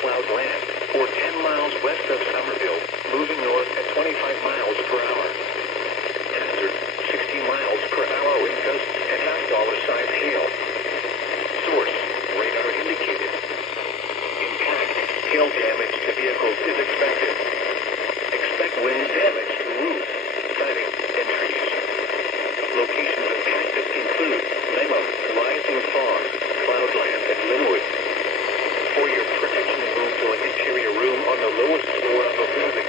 cloudland, or 10 miles west of Somerville, moving north at 25 miles per hour. Hazard, 60 miles per hour wind gusts and half-dollar-sized hail. Source, radar indicated. Impact, hail damage to vehicles is expected. Expect wind damage to roof, siding, and trees. Locations impacted include Lemo, Rising Fog, Cloudland, and Linwood. For your protection, move to an interior room on the lowest floor of a building.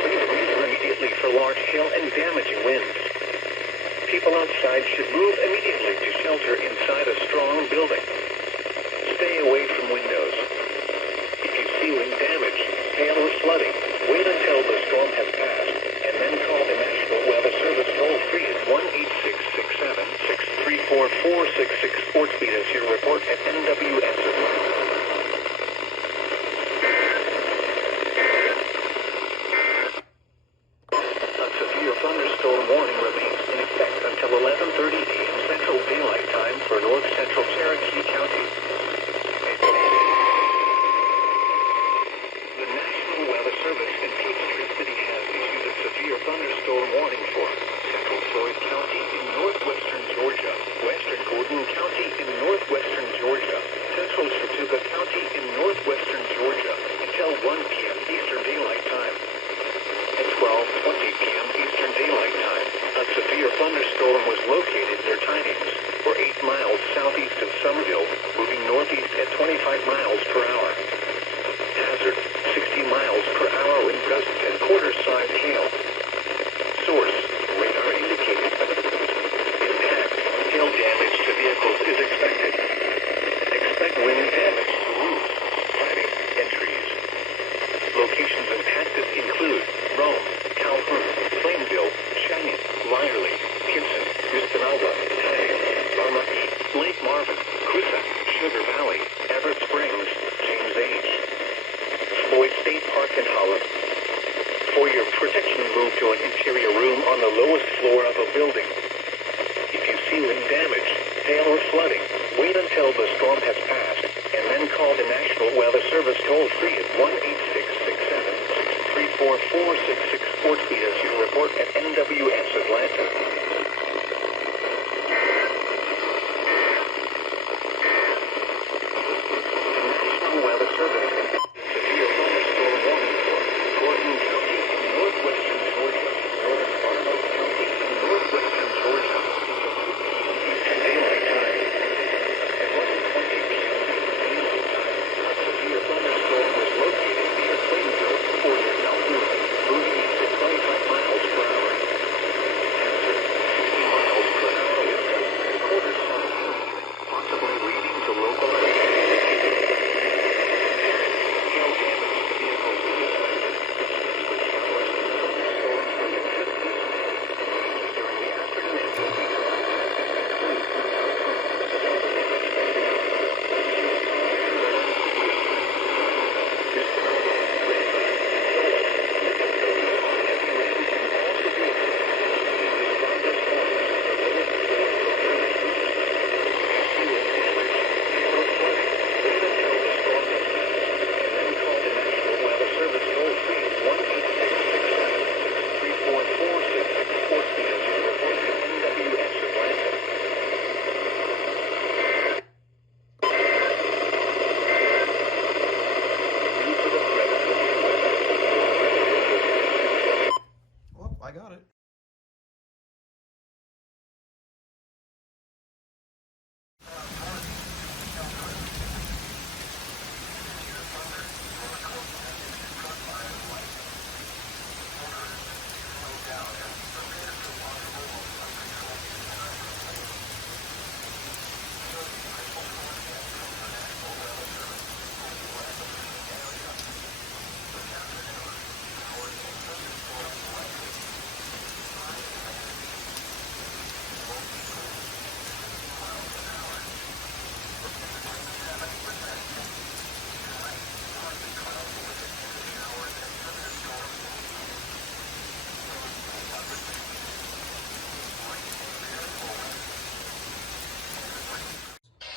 Please move immediately for large hail and damaging winds. People outside should move immediately to shelter inside a strong building. Stay away from windows. If you see wind damage, hail or flooding, wait until the storm has passed, and then call the National Weather Service toll-free at 1-866-7-634-466 or tweet us your report at NWS. A severe thunderstorm warning remains in effect until 11:30 a.m. Central Daylight Time for North Central Cherokee County. The National Weather Service in Peachtree City has issued a severe thunderstorm warning for Central Floyd County in northwestern Georgia, western Gordon County in northwestern Georgia, central Chattooga County in northwestern Georgia until 1 p.m. Eastern Daylight Time. At 12:20 p.m. Eastern Daylight Time, a severe thunderstorm was located near Tidings, or 8 miles southeast of Somerville, moving northeast at 25 miles per hour. Hazard, 60 miles per hour wind gusts and quarter-size hail. Source, radar indicated. Impact, hail damage to vehicles is expected. Expect wind damage to roofs, siding, and trees. Locations impacted include Rome, Calhoun, Plainville, Cheyenne, Lyerly, Kinston, Esmeralda, Tidings, Armagh, Lake Marvin, Coosa, Sugar Valley, Everett Springs, James H. Floyd State Park and Holland. For your protection, move to an interior room on the lowest floor of a building. If you see wind damage, hail or flooding, wait until the storm has passed, and then call the National Weather Service toll-free at 1-866-7-634-466 or tweet us your report at NWS Atlanta. National Weather Service severe thunderstorm warning for Gordon County in northwestern Georgia, northern Arnold County in northwestern Georgia, Eastern Daylight Time. At 1:20 p.m. Eastern Daylight Time, a severe thunderstorm was located near Plainville or near Calhoun, moving east at 25 miles per hour. Hazard, 60 miles per hour wind gusts and quarter-size hail, possibly leading to local hail damage to vehicles is expected. Southwestern thunderstorms will exist during the afternoon and will be Well, I got it.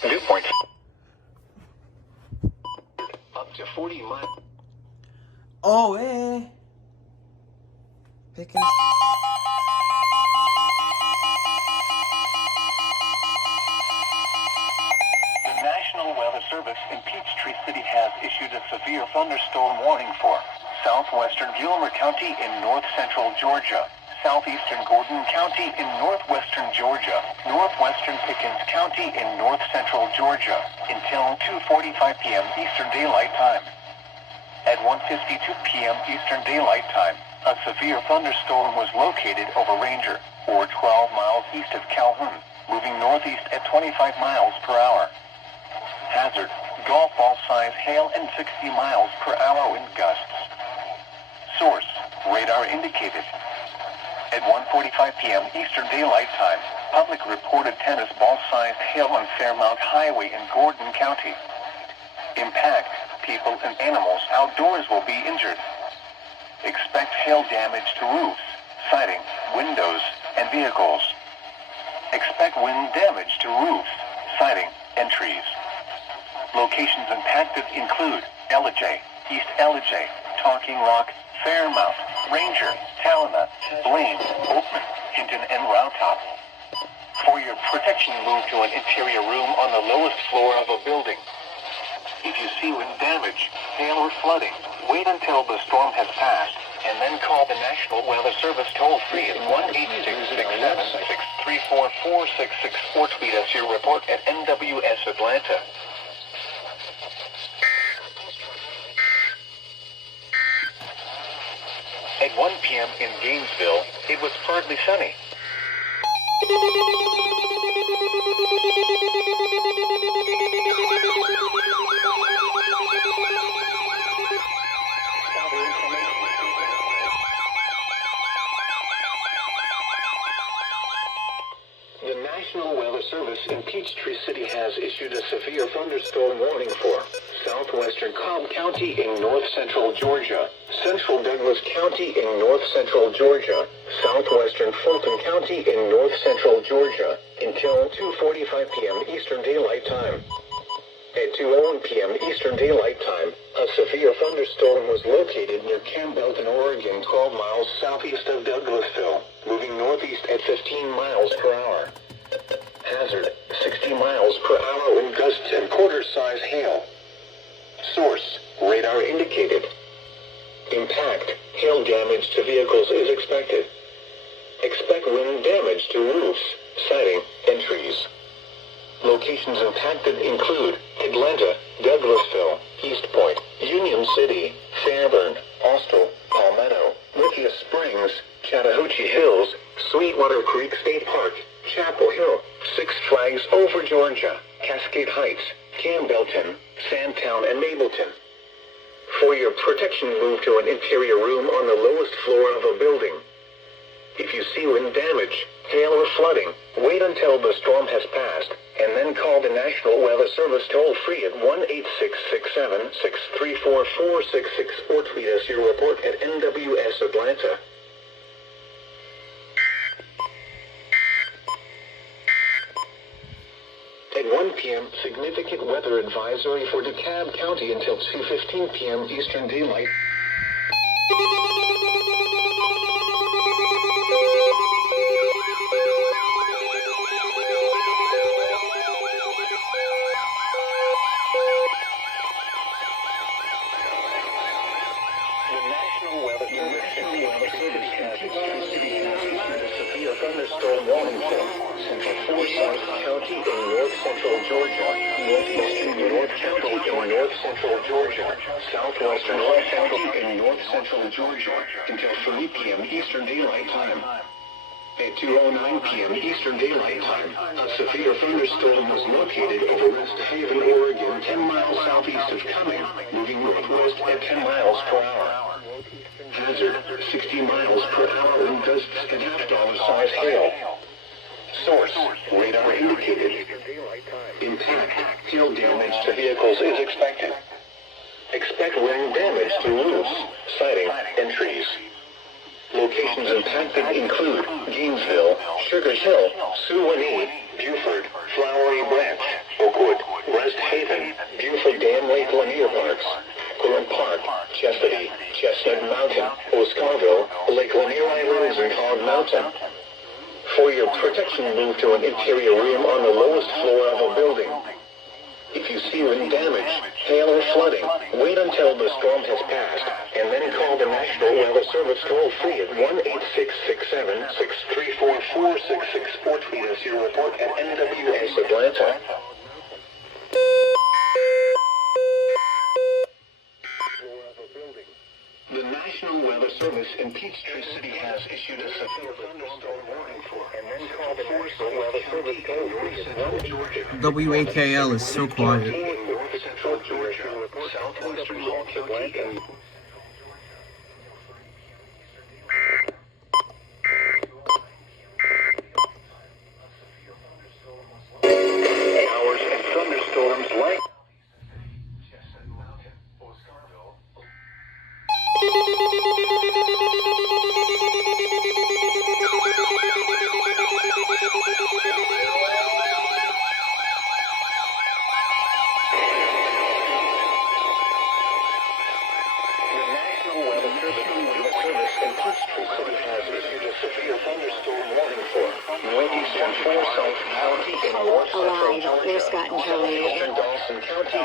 Dew points. Up up to 40 miles. Oh, Pickens. The National Weather Service in Peachtree City has issued a severe thunderstorm warning for southwestern Gilmer County in north-central Georgia, southeastern Gordon County in northwestern Georgia, northwestern Pickens County in north-central Georgia, until 2:45 p.m. Eastern Daylight Time. At 1:52 p.m. Eastern Daylight Time, a severe thunderstorm was located over Ranger, or 12 miles east of Calhoun, moving northeast at 25 miles per hour. Hazard, golf ball size hail and 60 miles per hour wind gusts. Source, radar indicated. At 1:45 p.m. Eastern Daylight Time, public reported tennis ball sized hail on Fairmount Highway in Gordon County. Impact, people and animals outdoors will be injured. Expect hail damage to roofs, siding, windows, and vehicles. Expect wind damage to roofs, siding, and trees. Locations impacted include Ellijay, East Ellijay, Talking Rock, Fairmount, Ranger, Talina, Blaine, Oakman, Hinton, and Round Top. For your protection, move to an interior room on the lowest floor of a building. If you see wind damage, hail or flooding, wait until the storm has passed, and then call the National Weather Service toll-free at 1-866-763-4466 or tweet us your report at NWS Atlanta. At 1 p.m. in Gainesville, it was partly sunny. The National Weather Service in Peachtree City has issued a severe thunderstorm warning for southwestern Cobb County in north-central Georgia, central Douglas County in north-central Georgia, southwestern Fulton County in north-central Georgia, until 2:45 p.m. Eastern Daylight Time. At 2:01 p.m. Eastern Daylight Time, a severe thunderstorm was located near Campbellton, Oregon, 12 miles southeast of Douglasville, moving northeast at 15 miles per hour. Hazard, 60 miles per hour wind gusts and quarter-size hail. Source, radar indicated. Impact, hail damage to vehicles is expected. Expect wind damage to roofs, siding, and trees. Locations impacted include Atlanta, Douglasville, East Point, Union City, Fairburn, Austell, Palmetto, Lithia Springs, Chattahoochee Hills, Sweetwater Creek State Park, Chapel Hill, Six Flags Over Georgia, Cascade Heights, Campbellton, Sandtown, and Mableton. For your protection, move to an interior room on the lowest floor of a building. If you see wind damage, hail or flooding, wait until the storm has passed, and then call the National Weather Service toll-free at 1-866-763-4466 or tweet us your report at NWS Atlanta. At 1 p.m., significant weather advisory for DeKalb County until 2:15 p.m. Eastern Daylight. Thunderstorm warning for central Forsyth County in north-central Georgia, northeastern North County in north-central Georgia, southwestern North County in north-central Georgia until 3 p.m. Eastern Daylight Time. At 2:09 p.m. Eastern Daylight Time, a severe thunderstorm was located over West Haven, Oregon, 10 miles southeast of Cumming, moving northwest at 10 miles per hour. Hazard, 60 miles per hour wind gusts and half-dollar-size hail. Source, radar indicated. Impact, hail damage to vehicles is expected. Expect wind damage to roofs, siding, and trees. Locations impacted include Gainesville, Sugar Hill, Suwanee, Buford, Flowery Branch, Oakwood, West Haven, Buford Dam Lake Lanier Parks, Chestnut Mountain, Oscarville, Lake Lanier Islands, and Hog Mountain. For your protection, move to an interior room on the lowest floor of a building. If you see wind damage, hail, or flooding, wait until the storm has passed, and then call the National Weather Service toll-free at 1-866-7-634-4664 or tweet us your report at NWS Atlanta. The National Weather Service in Peachtree City has issued a severe thunderstorm warning for, and then call the National Weather Service toll-free at Georgia. WAKL is so quiet. North Central Georgia, southwestern Hall County, and showers and thunderstorms like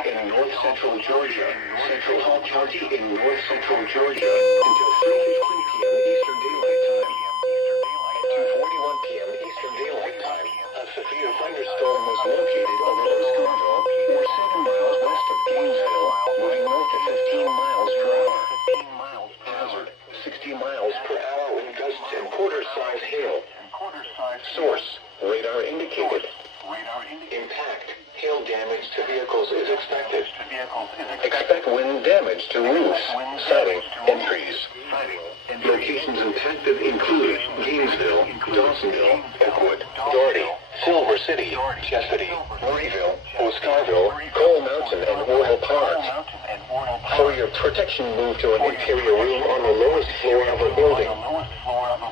in North Central Georgia, Central Hall County in North Central Georgia, until 3:15 p.m. Eastern Daylight Time. At 2:41 p.m. Eastern Daylight Time, a severe thunderstorm was located over Oscarville, or 7 miles west of Gainesville, moving north at 15 miles per hour. Hazard, 60 miles per hour wind gusts and quarter-size hail. Source, radar indicated. Impact, hail damage to vehicles is expected. Expect wind damage to roofs, siding, and trees. Locations impacted include Gainesville, Dawsonville, Oakwood, Doherty, Silver City, Chastity, Murrayville, Oscarville, Coal Mountain, and Royal Park. For your protection, move to an interior room on the lowest floor of a building.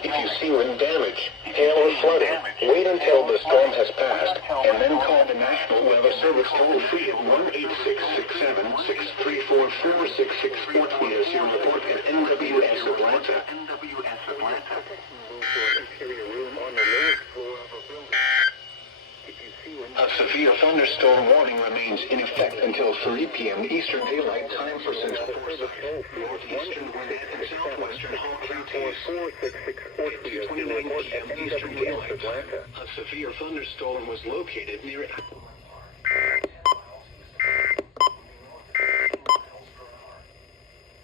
If you see wind damage, hail, or flooding, wait until the storm has passed, and then call the National Weather Service toll-free at 1-866-7-634-4664 or tweet us your report at NWS Atlanta. A severe thunderstorm warning remains in effect until 3 p.m. Eastern Daylight Time for central northeastern and southwestern Hall counties. At 2:29 p.m. Eastern Daylight Time, a severe thunderstorm was located near.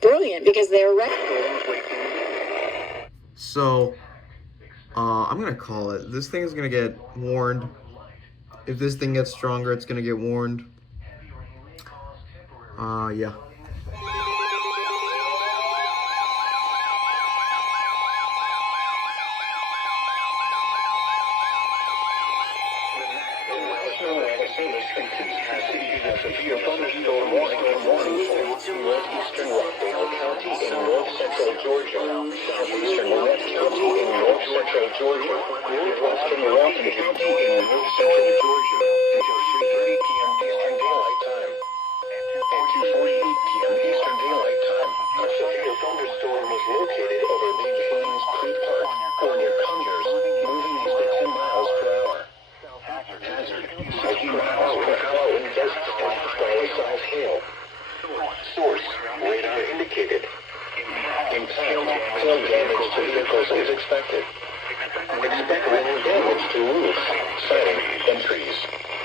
Brilliant, because they're ready. So, I'm gonna call it. This thing's gonna get warned. If this thing gets stronger, it's gonna get warned. Yeah. Severe thunderstorm warning for northeastern Rockdale County in north central Georgia, southeastern Gwinnett County in north central Georgia, northwestern Walton County in north central Georgia, until 3:30 p.m. Eastern Daylight Time. At 2:48 p.m. Eastern Daylight Time, a severe thunderstorm was located over Big Haynes Creek Park, or near Conyers, moving east at 10 miles per hour. Hazard, 60 miles per hour wind gusts and dollar-size hail. Source, radar indicated. Impact, hail damage to vehicles is expected. Expect wind damage to roofs, siding, and trees.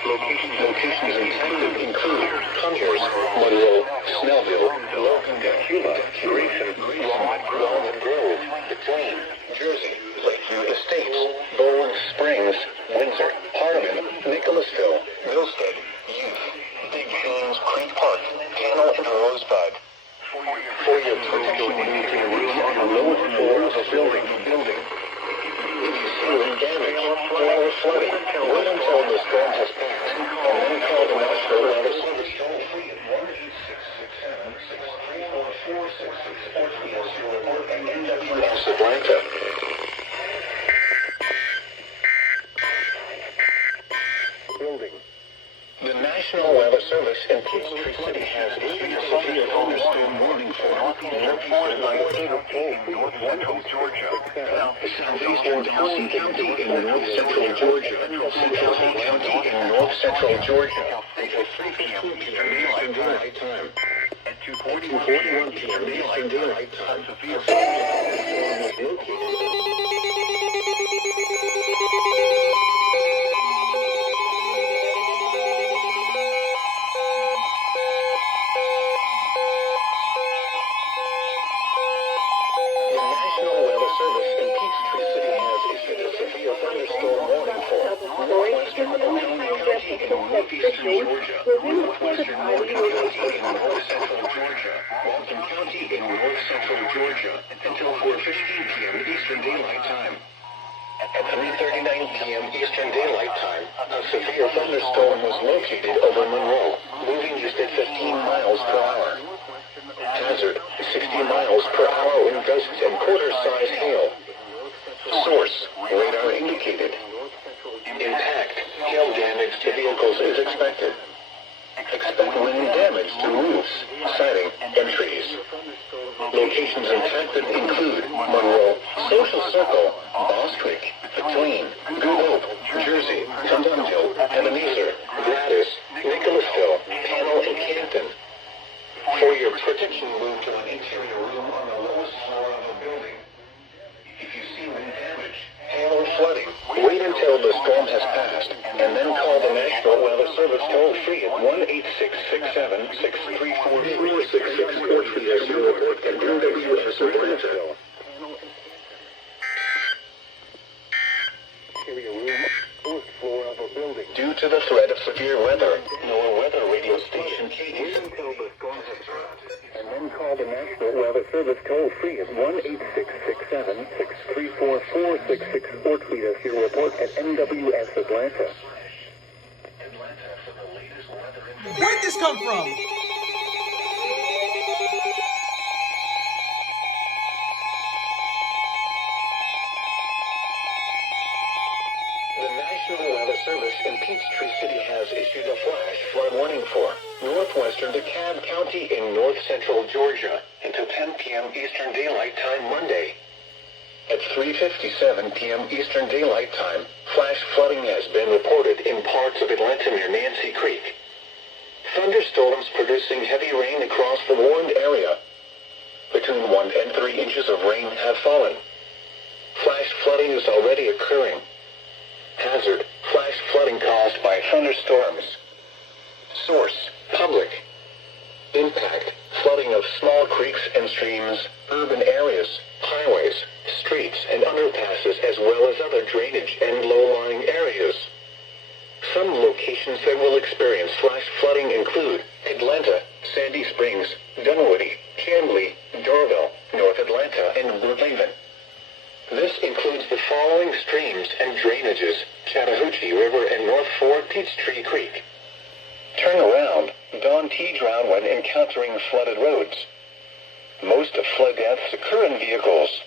Locations intended include Conyers, Monroe, Snellville, Logan, Cuba, Grayson, Walnut Grove, DePlain, Jersey, Lakeview Estates, Bowling Springs, Windsor, Hardeman, Nicholasville, Millstead, Youth, Big Haynes Creek Park, Cannell, and Rosebud. For your protection, move to a room on the lowest floor of a building. If you see wind damage, hail, or flooding, wait until the storm has passed, and then call the National Weather Service toll-free at 1-866-7-634-4664 or tweet us your report at NWS Atlanta. The National Weather Weather Service in Peachtree City has issued a severe thunderstorm warning for northeastern north-central Georgia, southeastern Tennessee County in north-central Georgia, central Lee County in north-central Georgia until 3 p.m. Eastern Daylight Time. At 2:41 p.m. Eastern Daylight Time, severe thunderstorm is located. Northeastern Georgia, northwestern North County in north-central Georgia, Walton County in north-central Georgia, until 4:15 p.m. Eastern Daylight Time. At 3:39 p.m. Eastern Daylight Time, a severe thunderstorm was located over Monroe, moving just at 15 miles per hour. Hazard, 60 miles per hour in gusts and quarter-sized hail. Source, radar indicated. Impact, hail damage to vehicles is expected. Expect wind damage to roofs, siding, and trees. Locations impacted include Monroe, Social Circle, Bostwick, McLean, Good Hope, Jersey, Huntington, Ebenezer, Gladys, Nicholasville, Panel, and Canton. For your protection, move to an interior room on the lowest floor of a building. If you see wind damage, hail or flooding, wait until the storm has passed, and then call the National Weather Service toll-free at 1-866-7-634-466 or EAS report at NWS Atlanta. Due to the threat of severe weather, NOAA weather radio station KD's until the storm has passed, and then call the National Weather Service toll-free at 1-866-7-634-466 or tweet us your report at NWS Atlanta. Where'd this come from? The National Weather Service in Peachtree City has issued a flash flood warning for northwestern DeKalb County in north-central Georgia until 10 p.m. Eastern Daylight Time Monday. At 3:57 p.m. Eastern Daylight Time, flash flooding has been reported in parts of Atlanta near Nancy Creek. Thunderstorms producing heavy rain across the warned area. Between 1 and 3 inches of rain have fallen. Flash flooding is already occurring. Hazard, flash flooding caused by thunderstorms. Source, public. Impact, flooding of small creeks and streams, urban areas, highways, streets, and underpasses, as well as other drainage and low-lying areas. Some locations that will experience flash flooding include Atlanta, Sandy Springs, Dunwoody, Chamblee, Dorville, North Atlanta, and Brookhaven. This includes the following streams and drainages: Chattahoochee River and North Fork Peachtree Creek. Turn around. Don't drown when encountering flooded roads. Most of flood deaths occur in vehicles.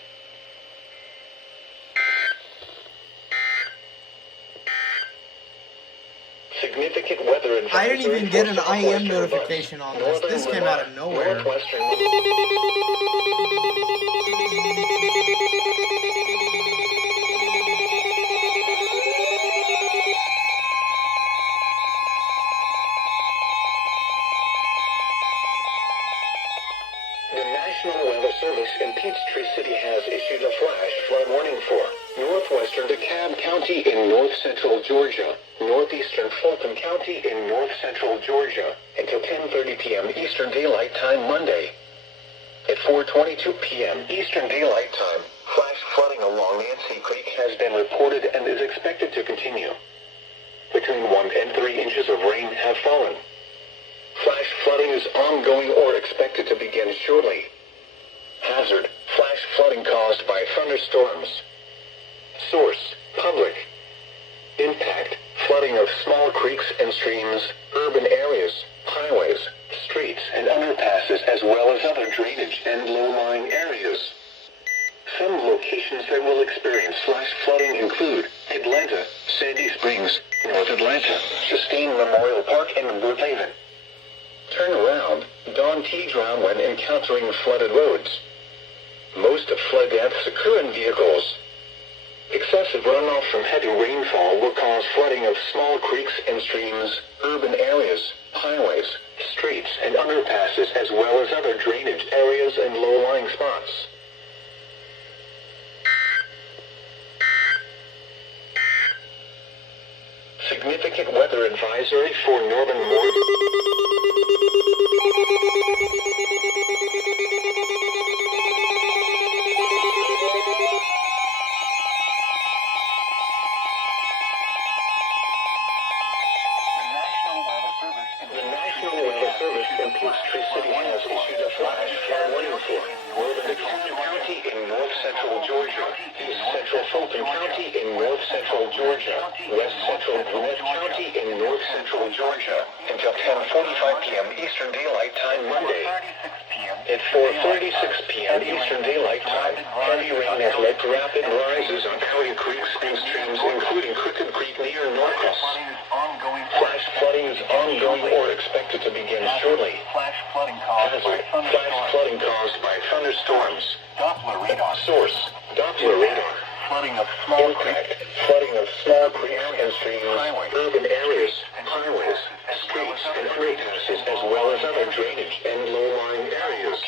Significant weather advisory. I didn't even get an IM notification on this. This came out of nowhere. Northwestern. The National Weather Service in Peachtree City has issued a flash flood warning for northwestern DeKalb County in north-central Georgia, northeastern Fulton County in north-central Georgia, until 10:30 p.m. Eastern Daylight Time Monday. At 4:22 p.m. Eastern Daylight Time, flash flooding along Nancy Creek has been reported and is expected to continue. Between 1 and 3 inches of rain have fallen. Flash flooding is ongoing or expected to begin shortly. Hazard, flash flooding caused by thunderstorms. Source, public. Impact, flooding of small creeks and streams, urban areas, highways, streets, and underpasses, as well as other drainage and low-lying areas. Some locations that will experience flash flooding include Atlanta, Sandy Springs, North Atlanta, Justine Memorial Park, and Brookhaven. Turn around. Don T. drowned when encountering flooded roads. Most flood deaths occur in vehicles. Excessive runoff from heavy rainfall will cause flooding of small creeks and streams, urban areas, highways, streets, and underpasses, as well as other drainage areas and low-lying spots. Significant weather advisory for northern The National Weather Service in Peachtree City has issued a flash flood warning for northern DeKalb County in north central Georgia, east central Fulton County in north central Georgia, west central Gwinnett County in north central Georgia, until 10:45 p.m. Eastern Daylight Time Monday. At 4:36 p.m. Eastern Daylight Time, heavy rain has led to rapid rises on county creeks and streams, including Crooked Creek near Norcross. Flash flooding is ongoing or expected to begin shortly. Hazard: flash flooding caused by thunderstorms. Doppler radar. Source: Doppler radar. Flooding of small creeks and streams, urban areas, highways, streets, and underpasses, as well as other drainage and low-lying areas.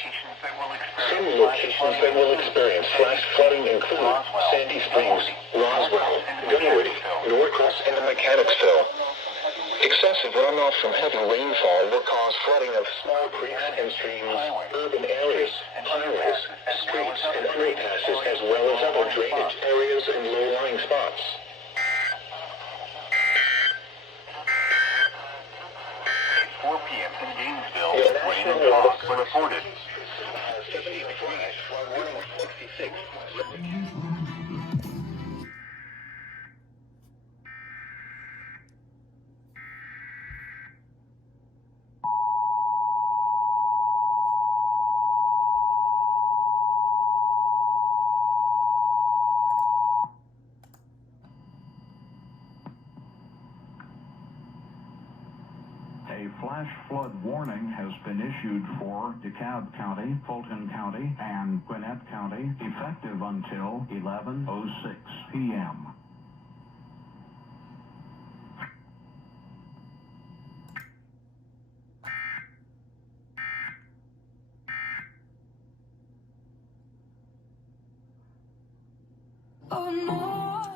Some locations that will experience flash flooding include Sandy Springs, Roswell, Dunwoody, Norcross, and Mechanicsville. Excessive runoff from heavy rainfall will cause flooding of small creeks and streams, urban areas, highways, streets, and underpasses, as well as other drainage areas and low-lying spots. At 4 p.m. in Gainesville, rain and fog were reported. 70 flash flood warning 66. A flash flood warning has been issued for DeKalb County, Fulton County, and Gwinnett County, effective until 11:06 p.m.